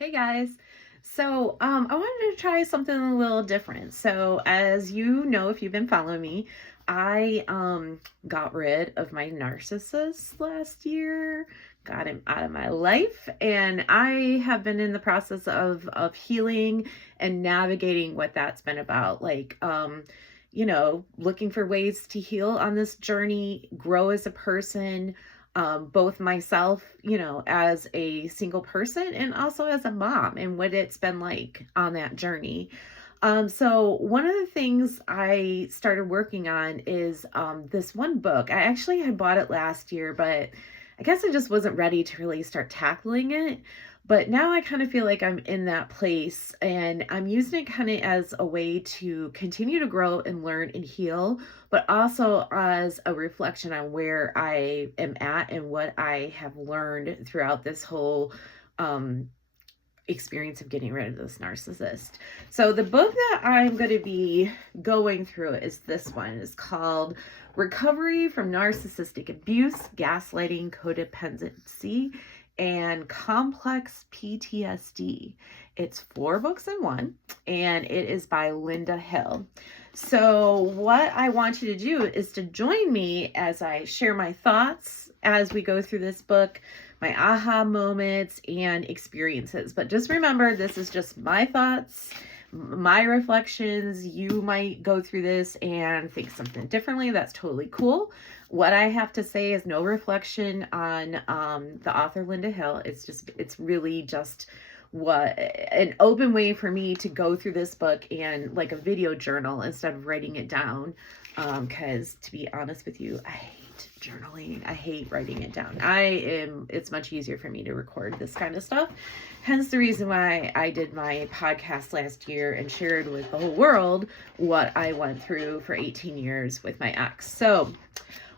Hey guys. I wanted to try something a little different. So as you know, if you've been following me, I got rid of my narcissist last year, got him out of my life, and I have been in the process of healing and navigating what that's been about. Looking for ways to heal on this journey, grow as a person, both myself, as a single person and also as a mom and what it's been like on that journey. So one of the things I started working on is this one book. I actually had bought it last year, but I guess I just wasn't ready to really start tackling it. But now I kind of feel like I'm in that place and I'm using it kind of as a way to continue to grow and learn and heal, but also as a reflection on where I am at and what I have learned throughout this whole um, experience of getting rid of this narcissist. So the book that I'm going to be going through is this one. It's called Recovery from Narcissistic Abuse, Gaslighting, Codependency, and Complex PTSD. It's 4 books in one, and it is by Linda Hill. So what I want you to do is to join me as I share my thoughts as we go through this book, my aha moments and experiences. But just remember, this is just my thoughts, my reflections. You might go through this and think something differently. That's totally cool. What I have to say is no reflection on the author Linda Hill. It's really just an open way for me to go through this book and like a video journal instead of writing it down. Because to be honest with you, I hate journaling. I hate writing it down. It's much easier for me to record this kind of stuff. Hence the reason why I did my podcast last year and shared with the whole world what I went through for 18 years with my ex. So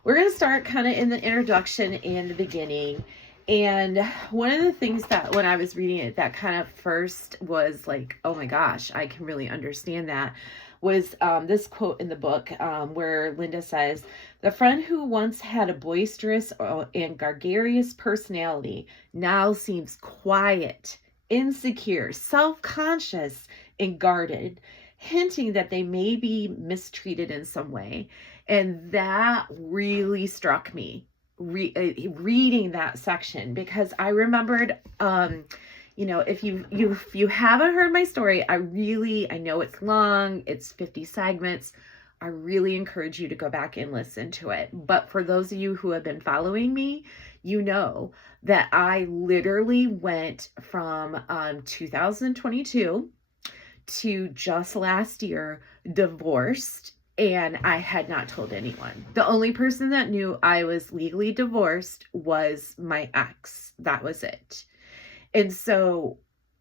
we're going to start kind of in the introduction and the beginning. And one of the things that when I was reading it that kind of first was like, oh my gosh, I can really understand that, was this quote in the book where Linda says, "The friend who once had a boisterous and gregarious personality now seems quiet, insecure, self-conscious, and guarded, hinting that they may be mistreated in some way." And that really struck me reading that section, because I remembered, if you haven't heard my story, I know it's long, it's 50 segments. I really encourage you to go back and listen to it. But for those of you who have been following me, you know that I literally went from 2022 to just last year divorced, and I had not told anyone. The only person that knew I was legally divorced was my ex. That was it. And so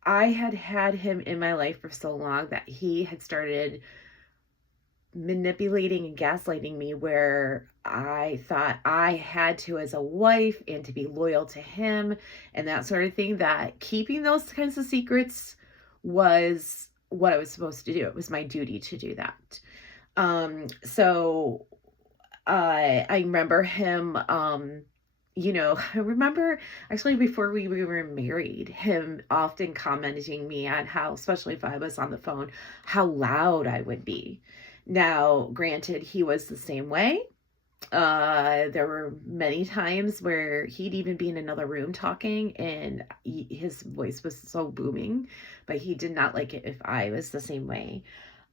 I had him in my life for so long that he had started manipulating and gaslighting me, where I thought I had to, as a wife, and to be loyal to him and that sort of thing, that keeping those kinds of secrets was what I was supposed to do. It was my duty to do that. I remember him, I remember actually before we were married, him often commenting me on how, especially if I was on the phone, how loud I would be. Now, granted, he was the same way. There were many times where he'd even be in another room talking and his voice was so booming, but he did not like it if I was the same way.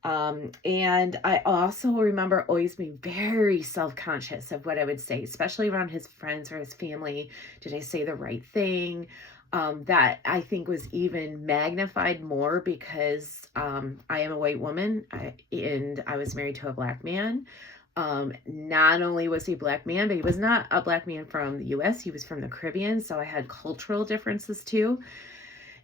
And I also remember always being very self-conscious of what I would say, especially around his friends or his family. Did I say the right thing? That I think was even magnified more because I am a white woman, and I was married to a Black man. Not only was he a Black man, but he was not a Black man from the US. He was from the Caribbean. So I had cultural differences too.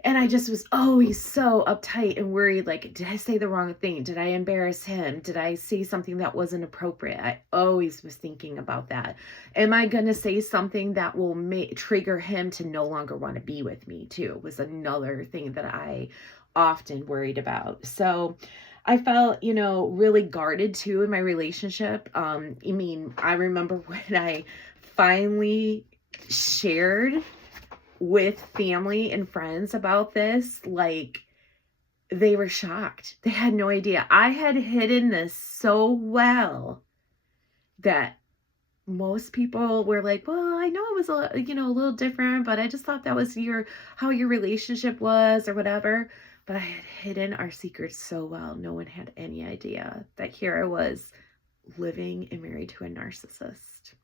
And I just was always so uptight and worried, like, did I say the wrong thing? Did I embarrass him? Did I say something that wasn't appropriate? I always was thinking about that. Am I going to say something that will trigger him to no longer want to be with me too? Was another thing that I often worried about. So I felt, really guarded too in my relationship. I remember when I finally shared with family and friends about this, like, they were shocked. They had no idea. I had hidden this so well that most people were like, well, I know it was a little different, but I just thought that was how your relationship was or whatever. But I had hidden our secrets so well. No one had any idea that here I was living and married to a narcissist.